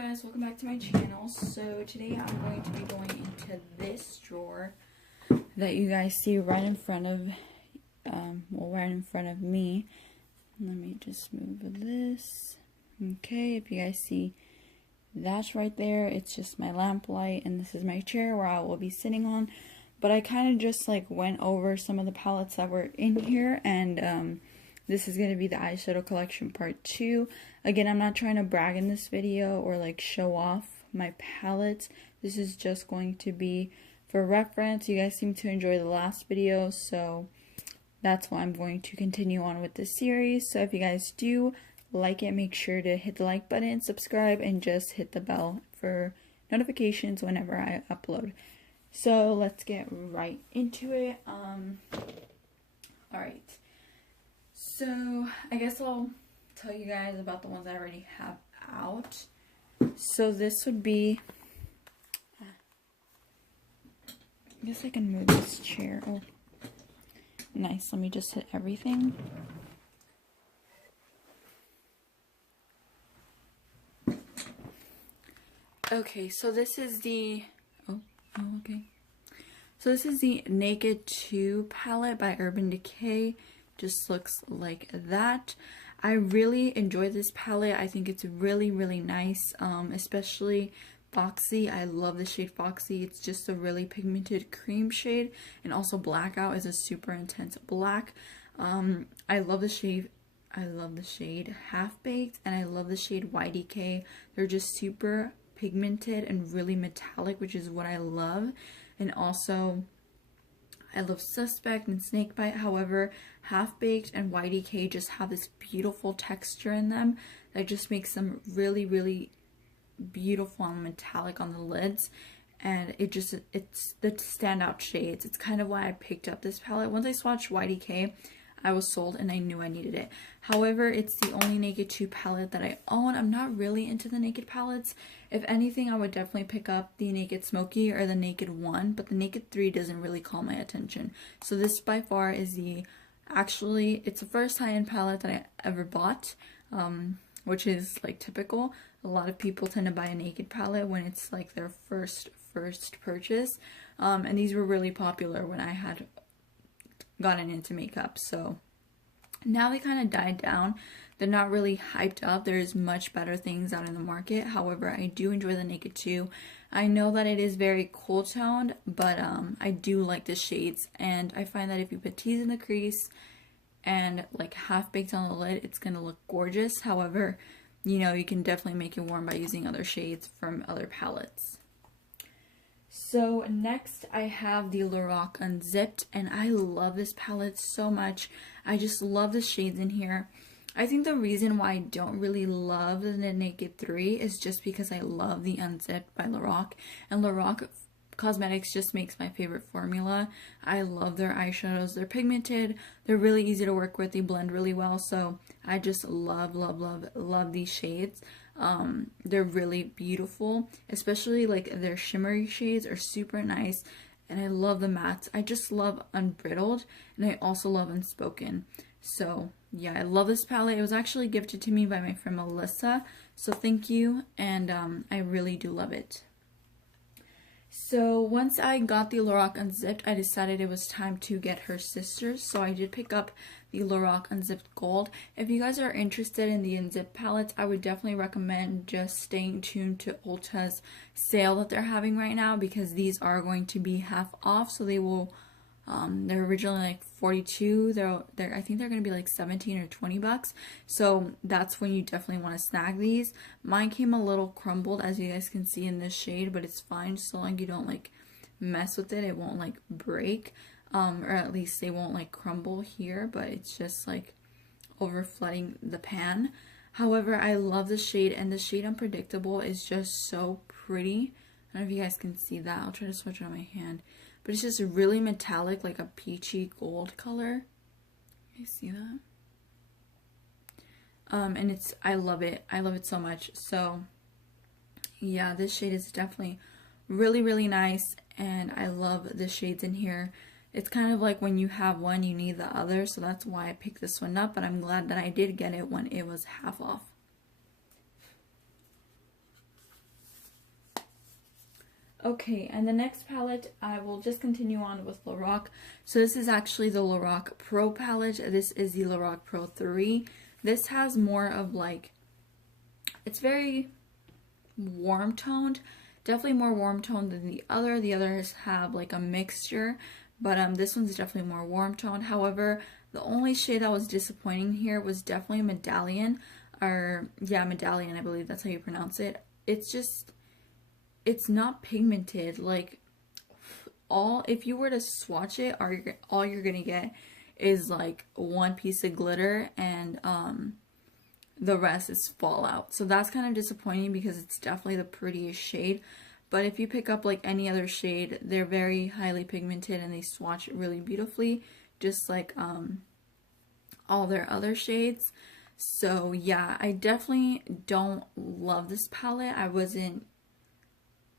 guys, welcome back to my channel. So today I'm going to be going into this drawer that you guys see right in front of right in front of me. Let me just move this. Okay, if you guys see, that's right there. It's just my lamp light, and this is my chair where I will be sitting on. But I kind of just like went over some of the palettes that were in here, and this is going to be the eyeshadow collection part 2. Again, I'm not trying to brag in this video or like show off my palettes. This is just going to be for reference. You guys seem to enjoy the last video, so that's why I'm going to continue on with this series. So if you guys do like it, make sure to hit the like button, subscribe, and just hit the bell for notifications whenever I upload. So let's get right into it. Alright. So, I guess I'll tell you guys about the ones I already have out. So this would be, I guess I can move this chair. Oh, nice. Let me just hit everything. Okay, so this is the, okay. So this is the Naked 2 palette by Urban Decay. Just looks like that. I really enjoy this palette. I think it's really nice, especially Foxy. I love the shade Foxy. It's just a really pigmented cream shade, and also Blackout is a super intense black. I love the shade Half Baked, and I love the shade YDK. They're just super pigmented and really metallic, which is what I love. And also I love Suspect and Snakebite. However, Half Baked and YDK just have this beautiful texture in them that just makes them really beautiful and metallic on the lids. And it's the standout shades. It's kind of why I picked up this palette. Once I swatched YDK, I was sold and I knew I needed it. However, it's the only Naked 2 palette that I own. I'm not really into the Naked palettes. If anything, I would definitely pick up the Naked Smoky or the Naked 1, but the Naked 3 doesn't really call my attention. So this by far is it's the first high-end palette that I ever bought, which is like typical. A lot of people tend to buy a Naked palette when it's like their first purchase, and these were really popular when I had gotten into makeup. So now they kind of died down. They're not really hyped up. There's much better things out in the market. However, I do enjoy the Naked 2. I know that it is very cool toned, but I do like the shades, and I find that if you put teas in the crease and like Half Baked on the lid, it's gonna look gorgeous. However, you know, you can definitely make it warm by using other shades from other palettes. So next I have the Lorac Unzipped, and I love this palette so much. I just love the shades in here. I think the reason why I don't really love the Naked 3 is just because I love the Unzipped by Lorac, and Lorac Cosmetics just makes my favorite formula. I love their eyeshadows. They're pigmented, they're really easy to work with, they blend really well, so I just love these shades. They're really beautiful, especially like their shimmery shades are super nice, and I love the mattes. I just love Unbridled, and I also love Unspoken. So yeah, I love this palette. It was actually gifted to me by my friend Melissa, so thank you, and I really do love it. So once I got the Lorac Unzipped, I decided it was time to get her sisters, so I did pick up the Lorac Unzipped Gold. If you guys are interested in the Unzipped palettes, I would definitely recommend just staying tuned to Ulta's sale that they're having right now, because these are going to be half off, so they will they're originally like $42. I think they're going to be like 17 or 20 bucks. So that's when you definitely want to snag these. Mine came a little crumbled, as you guys can see in this shade, but it's fine so long you don't like mess with it. It won't like break, or at least they won't like crumble here, but it's just like over flooding the pan. However, I love the shade, and the shade Unpredictable is just so pretty. I don't know if you guys can see that. I'll try to switch it on my hand. But it's just really metallic, like a peachy gold color. You see that? And I love it. I love it so much. So yeah, this shade is definitely really nice, and I love the shades in here. It's kind of like when you have one, you need the other, so that's why I picked this one up, but I'm glad that I did get it when it was half off. Okay, and the next palette, I will just continue on with Lorac. So this is actually the Lorac Pro palette. This is the Lorac Pro 3. This has more of like, it's very warm toned. Definitely more warm toned than the other. The others have like a mixture, but this one's definitely more warm toned. However, the only shade that was disappointing here was definitely Medallion, or yeah, Medallion, I believe that's how you pronounce it. It's just, it's not pigmented. Like, if you were to swatch it, all you're gonna get is like one piece of glitter, and the rest is fallout. So that's kind of disappointing because it's definitely the prettiest shade. But if you pick up like any other shade, they're very highly pigmented and they swatch really beautifully, just like all their other shades. So yeah, I definitely don't love this palette. I wasn't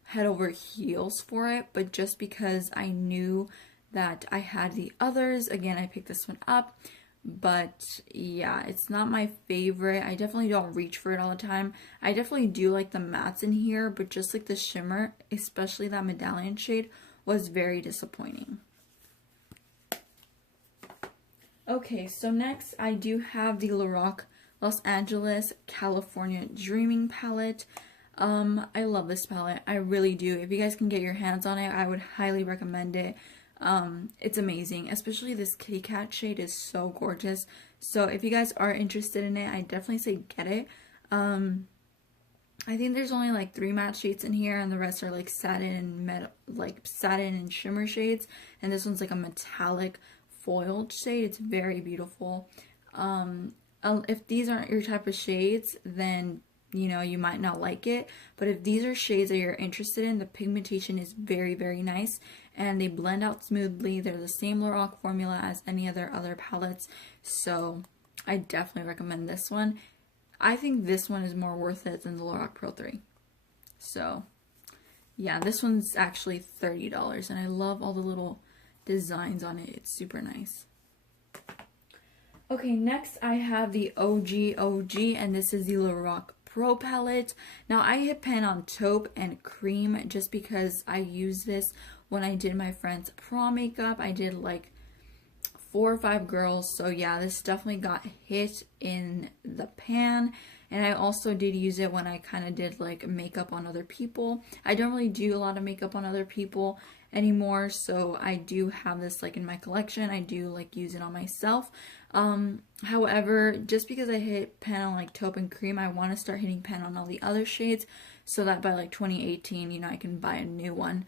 head over heels for it, but just because I knew that I had the others, again, I picked this one up. But yeah, it's not my favorite. I definitely don't reach for it all the time. I definitely do like the mattes in here, but just like the shimmer, especially that Medallion shade, was very disappointing. Okay, so next I do have the Lorac Los Angeles California Dreaming palette. I love this palette. I really do. If you guys can get your hands on it, I would highly recommend it. It's amazing, especially this kitty cat shade is so gorgeous. So if you guys are interested in it, I definitely say get it. I think there's only like 3 matte shades in here, and the rest are like satin and metal, like satin and shimmer shades, and this one's like a metallic foiled shade. It's very beautiful. If these aren't your type of shades, then you know, you might not like it, but if these are shades that you're interested in, the pigmentation is very, very nice, and they blend out smoothly. They're the same Lorac formula as any other palettes, so I definitely recommend this one. I think this one is more worth it than the Lorac Pro 3. So yeah, this one's actually $30, and I love all the little designs on it. It's super nice. Okay, next I have the OG, and this is the Lorac Pro palette. Now I hit pan on taupe and cream just because I used this when I did my friend's prom makeup. I did like 4 or 5 girls, so yeah, this definitely got hit in the pan. And I also did use it when I kind of did like makeup on other people. I don't really do a lot of makeup on other people anymore, so I do have this like in my collection. I do like use it on myself. However, just because I hit pan on like taupe and cream, I want to start hitting pan on all the other shades so that by like 2018, you know, I can buy a new one.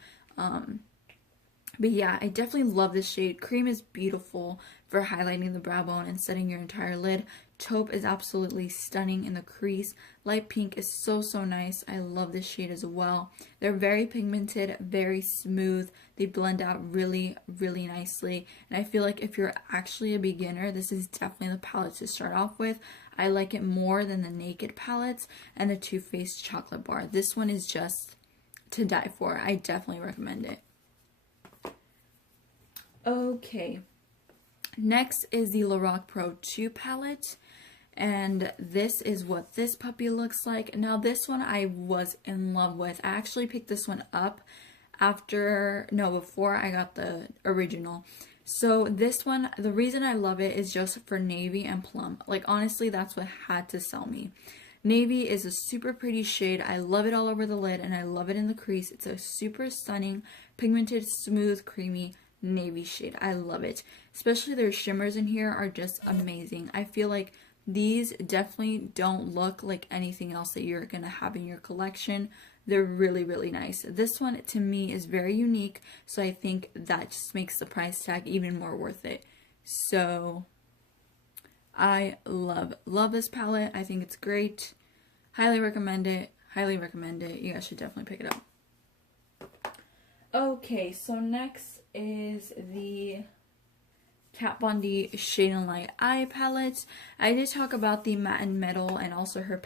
But yeah, I definitely love this shade. Cream is beautiful for highlighting the brow bone and setting your entire lid. Taupe is absolutely stunning in the crease. Light pink is so nice. I love this shade as well. They're very pigmented, very smooth. They blend out really nicely. And I feel like if you're actually a beginner, this is definitely the palette to start off with. I like it more than the Naked palettes and the Too Faced Chocolate Bar. This one is just to die for. I definitely recommend it. Okay, next is the Lorac Pro 2 palette, and this is what this puppy looks like. Now this one I was in love with. I actually picked this one up before I got the original. So this one, the reason I love it is just for navy and plum. Like honestly, that's what had to sell me. Navy is a super pretty shade. I love it all over the lid, and I love it in the crease. It's a super stunning, pigmented, smooth, creamy navy shade. I love it. Especially their shimmers in here are just amazing. I feel like these definitely don't look like anything else that you're gonna have in your collection. They're really nice. This one to me is very unique, so I think that just makes the price tag even more worth it. So I love this palette. I think it's great. Highly recommend it. You guys should definitely pick it up. Okay, so next is the Kat Von D Shade and Light Eye palette. I did talk about the matte and metal and also her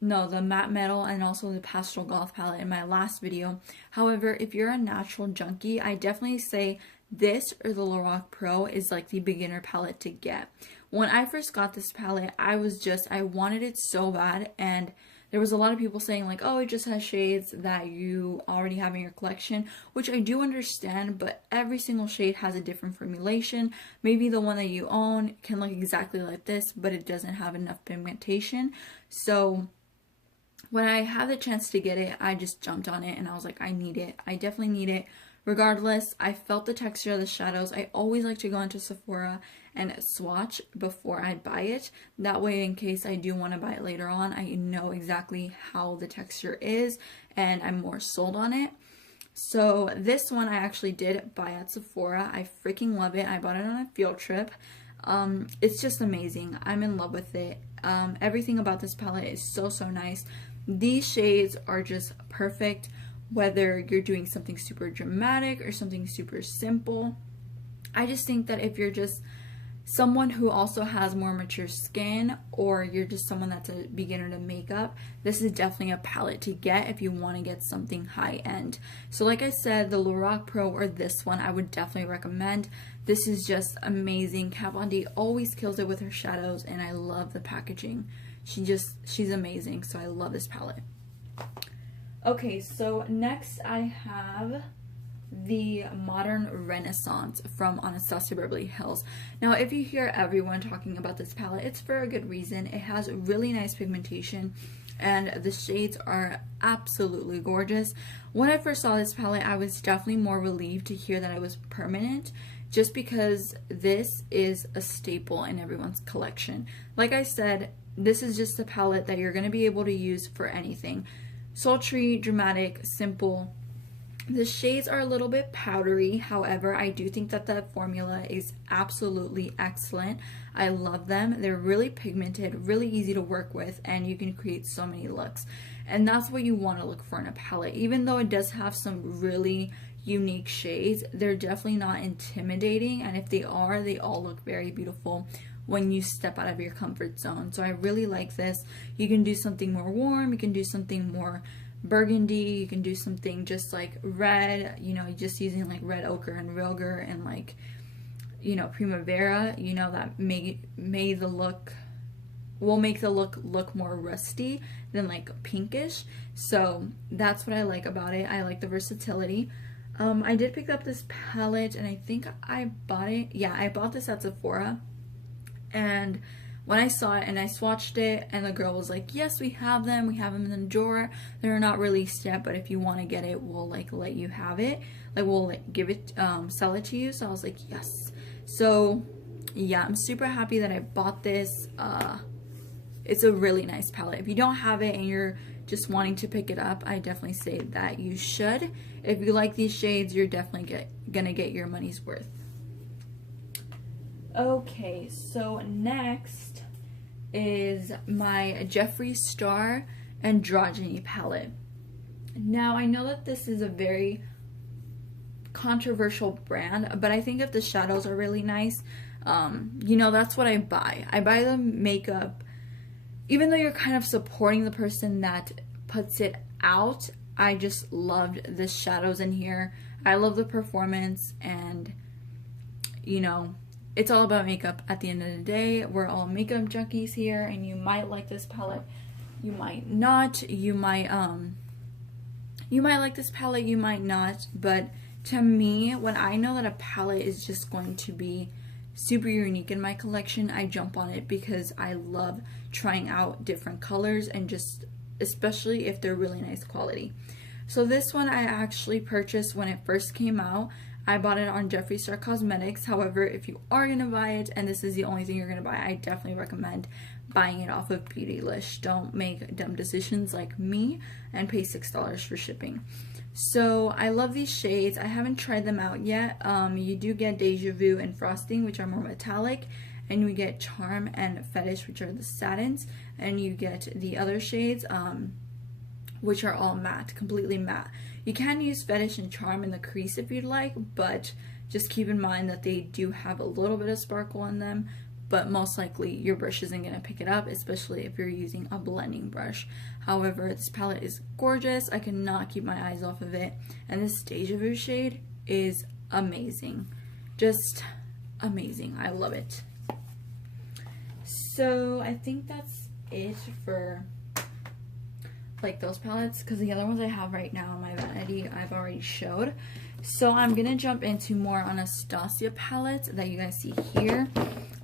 the matte metal and also the pastel goth palette in my last video. However, if you're a natural junkie, I definitely say this or the Lorac Pro is like the beginner palette to get. When I first got this palette, I wanted it so bad, and there was a lot of people saying like, oh, it just has shades that you already have in your collection, which I do understand, but every single shade has a different formulation. Maybe the one that you own can look exactly like this, but it doesn't have enough pigmentation. So when I had the chance to get it, I just jumped on it and I was like, I need it. I definitely need it. Regardless, I felt the texture of the shadows. I always like to go into Sephora and swatch before I buy it. That way, in case I do want to buy it later on, I know exactly how the texture is and I'm more sold on it. So this one I actually did buy at Sephora. I freaking love it. I bought it on a field trip. It's just amazing. I'm in love with it. Everything about this palette is so nice. These shades are just perfect, whether you're doing something super dramatic or something super simple. I just think that if you're just someone who also has more mature skin, or you're just someone that's a beginner to makeup, this is definitely a palette to get if you want to get something high end. So like I said, the Lorac Pro or this one I would definitely recommend. This is just amazing. Kat Von D always kills it with her shadows, and I love the packaging. She's amazing, so I love this palette. Okay, so next I have the Modern Renaissance from Anastasia Beverly Hills. Now, if you hear everyone talking about this palette, it's for a good reason. It has really nice pigmentation and the shades are absolutely gorgeous. When I first saw this palette, I was definitely more relieved to hear that it was permanent, just because this is a staple in everyone's collection. Like I said, this is just a palette that you're going to be able to use for anything. Sultry, dramatic, simple. The shades are a little bit powdery. However, I do think that the formula is absolutely excellent. I love them. They're really pigmented, really easy to work with, and you can create so many looks. And that's what you want to look for in a palette. Even though it does have some really unique shades, they're definitely not intimidating. And if they are, they all look very beautiful when you step out of your comfort zone. So I really like this. You can do something more warm, you can do something more burgundy, you can do something just like red, you know, just using like red ochre and realgar and like, you know, primavera, you know, that make the look look more rusty than like pinkish. So that's what I like about it. I like the versatility. I did pick up this palette and I think I bought it. Yeah, I bought this at Sephora. And when I saw it and I swatched it, and the girl was like, yes, we have them in the drawer. They're not released yet, but if you want to get it, we'll like let you have it. Like we'll like give it, sell it to you. So I was like, yes. So yeah, I'm super happy that I bought this. It's a really nice palette. If you don't have it and you're just wanting to pick it up, I definitely say that you should. If you like these shades, you're definitely gonna get your money's worth. Okay, so next is my Jeffree Star Androgyny palette. Now, I know that this is a very controversial brand, but I think if the shadows are really nice, you know, that's what I buy. I buy the makeup. Even though you're kind of supporting the person that puts it out, I just loved the shadows in here. I love the performance, and, you know, it's all about makeup at the end of the day. We're all makeup junkies here, and you might like this palette, you might not. You might like this palette, you might not. But to me, when I know that a palette is just going to be super unique in my collection, I jump on it because I love trying out different colors, and just especially if they're really nice quality. So this one I actually purchased when it first came out. I bought it on Jeffree Star Cosmetics. However, if you are going to buy it and this is the only thing you're going to buy, I definitely recommend buying it off of Beautylish. Don't make dumb decisions like me and pay $6 for shipping. So I love these shades. I haven't tried them out yet. You do get Deja Vu and Frosting, which are more metallic, and you get Charm and Fetish, which are the satins, and you get the other shades, which are all matte, completely matte. You can use Fetish and Charm in the crease if you'd like, but just keep in mind that they do have a little bit of sparkle in them, but most likely your brush isn't going to pick it up, especially if you're using a blending brush. However, this palette is gorgeous. I cannot keep my eyes off of it, and this Deja Vu shade is amazing. Just amazing. I love it. So I think that's it for like those palettes, because the other ones I have right now in my vanity I've already showed. So I'm gonna jump into more Anastasia palettes that you guys see here.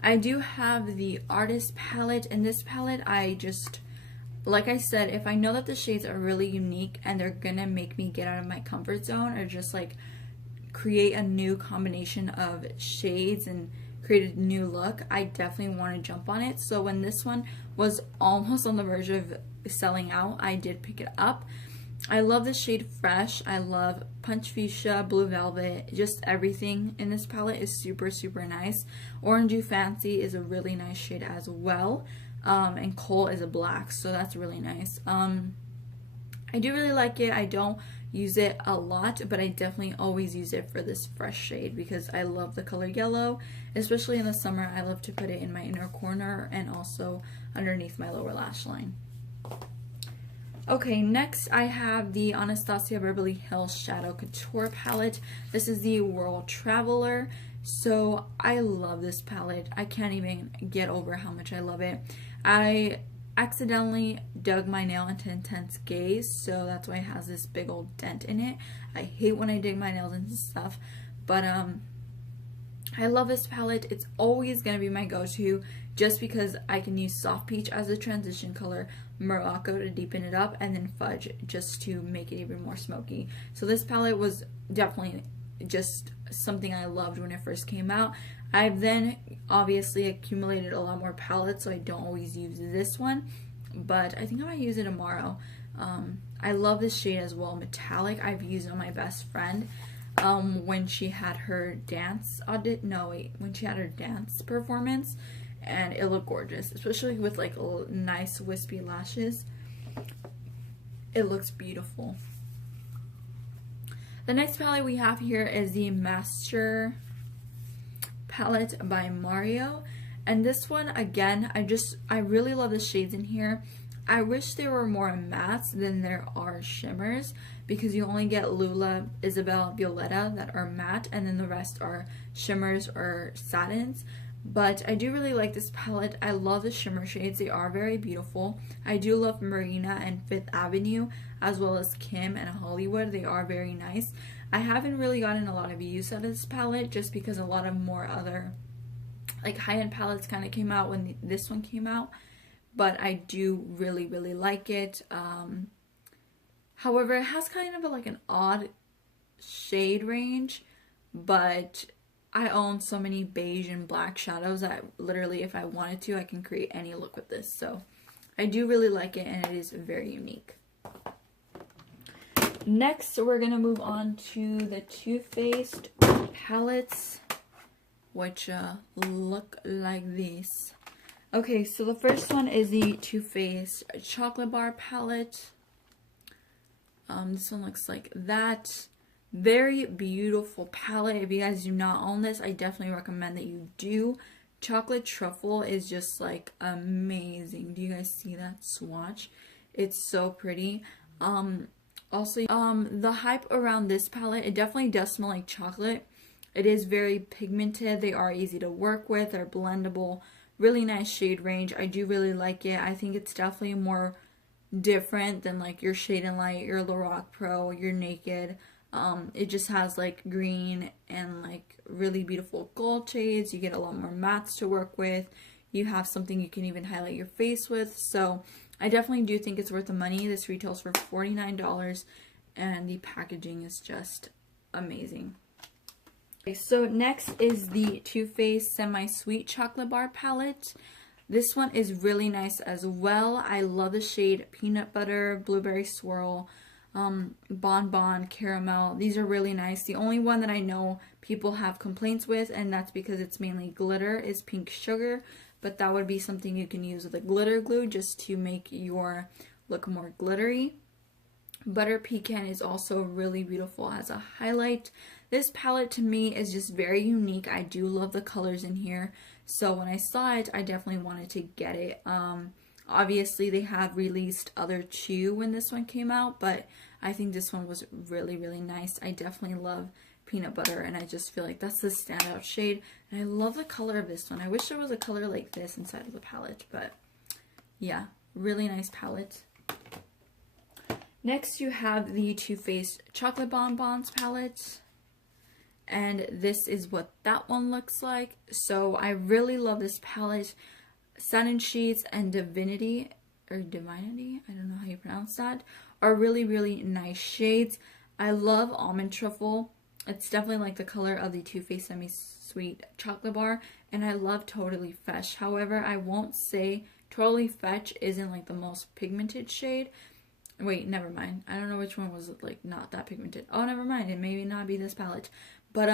I do have the Artist palette, and this palette I just, like I said, if I know that the shades are really unique and they're gonna make me get out of my comfort zone or just like create a new combination of shades and create a new look, I definitely want to jump on it. So when this one was almost on the verge of selling out, I did pick it up. I love the shade Fresh. I love Punch Fuchsia, Blue Velvet, just everything in this palette is super, super nice. Orange You Fancy is a really nice shade as well. And Coal is a black, so that's really nice. I do really like it. I don't use it a lot, but I definitely always use it for this Fresh shade because I love the color yellow, especially in the summer. I love to put it in my inner corner and also underneath my lower lash line. Okay, next I have the Anastasia Beverly Hills Shadow Couture palette. This is the World Traveler. So I love this palette. I can't even get over how much I love it. I accidentally dug my nail into Intense Gaze, so that's why it has this big old dent in it. I hate when I dig my nails into stuff, but I love this palette. It's always going to be my go-to just because I can use Soft Peach as a transition color, Morocco to deepen it up, and then Fudge just to make it even more smoky. So this palette was definitely just something I loved when it first came out. I've then obviously accumulated a lot more palettes, so I don't always use this one, but I think I might use it tomorrow. I love this shade as well, Metallic. I've used it on my best friend when she had her dance when she had her dance performance, and it looked gorgeous, especially with like nice wispy lashes. It looks beautiful. The next palette we have here is the Master palette by Mario, and this one again, I really love the shades in here. I wish there were more mattes than there are shimmers, because you only get Lula, Isabel, Violetta that are matte, and then the rest are shimmers or satins. But I do really like this palette. I love the shimmer shades. They are very beautiful. I do love Marina and Fifth Avenue, as well as Kim and Hollywood. They are very nice. I haven't really gotten a lot of use out of this palette just because a lot of more other like high-end palettes kind of came out when this one came out. But I do really, really like it. However, it has kind of like an odd shade range, but I own so many beige and black shadows that literally if I wanted to, I can create any look with this. So I do really like it, and it is very unique. Next, we're going to move on to the Too Faced palettes, which look like this. Okay, so the first one is the Too Faced Chocolate Bar palette. This one looks like that. Very beautiful palette. If you guys do not own this, I definitely recommend that you do. Chocolate Truffle is just like amazing. Do you guys see that swatch? It's so pretty. Also, the hype around this palette, it definitely does smell like chocolate. It is very pigmented. They are easy to work with. They're blendable. Really nice shade range. I do really like it. I think it's definitely more different than like your Shade and Light, your Lorac Pro, your Naked. It just has like green and like really beautiful gold shades. You get a lot more mattes to work with. You have something you can even highlight your face with. So I definitely do think it's worth the money. This retails for $49 and the packaging is just amazing. Okay, so next is the Too Faced Semi-Sweet Chocolate Bar palette. This one is really nice as well. I love the shade Peanut Butter, Blueberry Swirl, Bonbon, Caramel. These are really nice. The only one that I know people have complaints with, and that's because it's mainly glitter, is Pink Sugar. But that would be something you can use with a glitter glue just to make your look more glittery. Butter Pecan is also really beautiful as a highlight. This palette to me is just very unique. I do love the colors in here. So when I saw it, I definitely wanted to get it. Obviously, they have released other Chew when this one came out, but I think this one was really, really nice. I definitely love Peanut Butter, and I just feel like that's the standout shade. And I love the color of this one. I wish there was a color like this inside of the palette, but yeah, really nice palette. Next you have the Too Faced Chocolate Bonbons palette. And this is what that one looks like. So I really love this palette. Sun and Sheets and Divinity, or Divinity, I don't know how you pronounce that, are really, really nice shades. I love Almond Truffle. It's definitely like the color of the Too Faced Semi-Sweet Chocolate Bar. And I love Totally Fetch. However, I won't say Totally Fetch isn't like the most pigmented shade. Wait, never mind. I don't know which one was like not that pigmented. Oh, never mind. It may not be this palette. But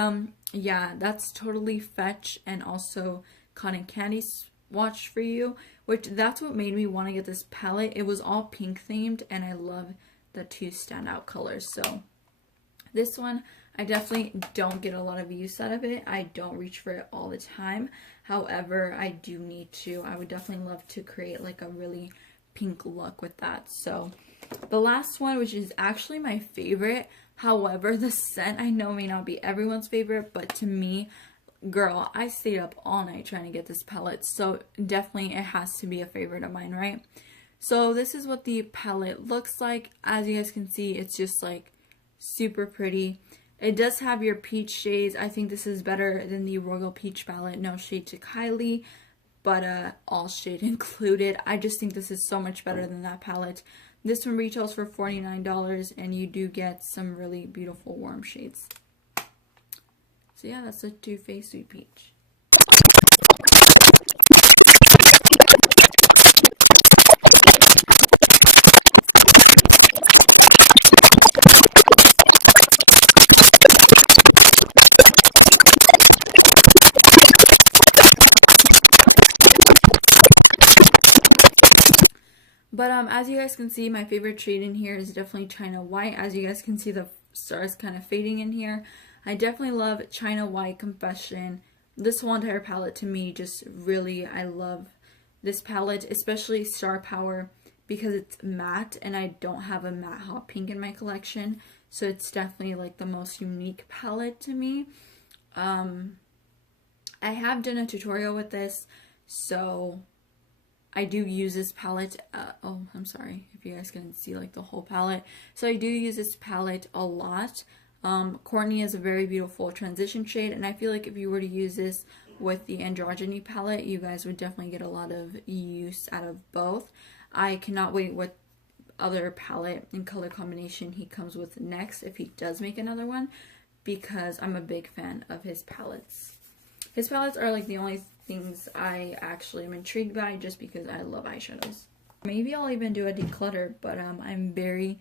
yeah, that's Totally Fetch and also Cotton Candy Swatch for You, which that's what made me want to get this palette. It was all pink themed and I love the two standout colors. So this one, I definitely don't get a lot of use out of it. I don't reach for it all the time. However, I do need to. I would definitely love to create like a really pink look with that. So the last one, which is actually my favorite, however, the scent I know may not be everyone's favorite, but to me, girl, I stayed up all night trying to get this palette, so definitely it has to be a favorite of mine, right? So this is what the palette looks like. As you guys can see, it's just like super pretty. It does have your peach shades. I think this is better than the Royal Peach palette. No shade to Kylie, but all shade included. I just think this is so much better than that palette. This one retails for $49 and you do get some really beautiful warm shades. So yeah, that's the Too Faced Sweet Peach. But as you guys can see, my favorite shade in here is definitely China White. As you guys can see, the stars kind of fading in here. I definitely love China White Confession. This whole entire palette to me just really, I love this palette, especially Star Power, because it's matte and I don't have a matte hot pink in my collection. So it's definitely like the most unique palette to me. I have done a tutorial with this, so I do use this palette. Oh, I'm sorry if you guys can see like the whole palette. So I do use this palette a lot. Courtney is a very beautiful transition shade, and I feel like if you were to use this with the Androgyny palette, you guys would definitely get a lot of use out of both. I cannot wait what other palette and color combination he comes with next, if he does make another one, because I'm a big fan of his palettes. His palettes are like the only things I actually am intrigued by, just because I love eyeshadows. Maybe I'll even do a declutter, but I'm very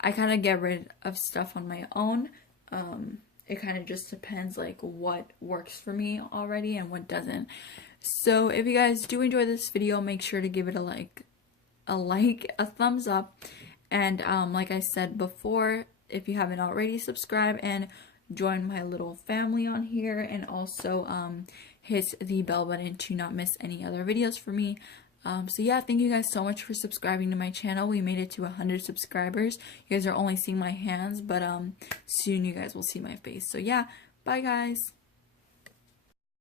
I kind of get rid of stuff on my own. It kind of just depends like what works for me already and what doesn't. So if you guys do enjoy this video, make sure to give it a thumbs up, and like I said before, if you haven't already, subscribe and join my little family on here, and also hit the bell button to not miss any other videos from me. So yeah, thank you guys so much for subscribing to my channel. We made it to 100 subscribers. You guys are only seeing my hands, but soon you guys will see my face. So yeah, bye guys.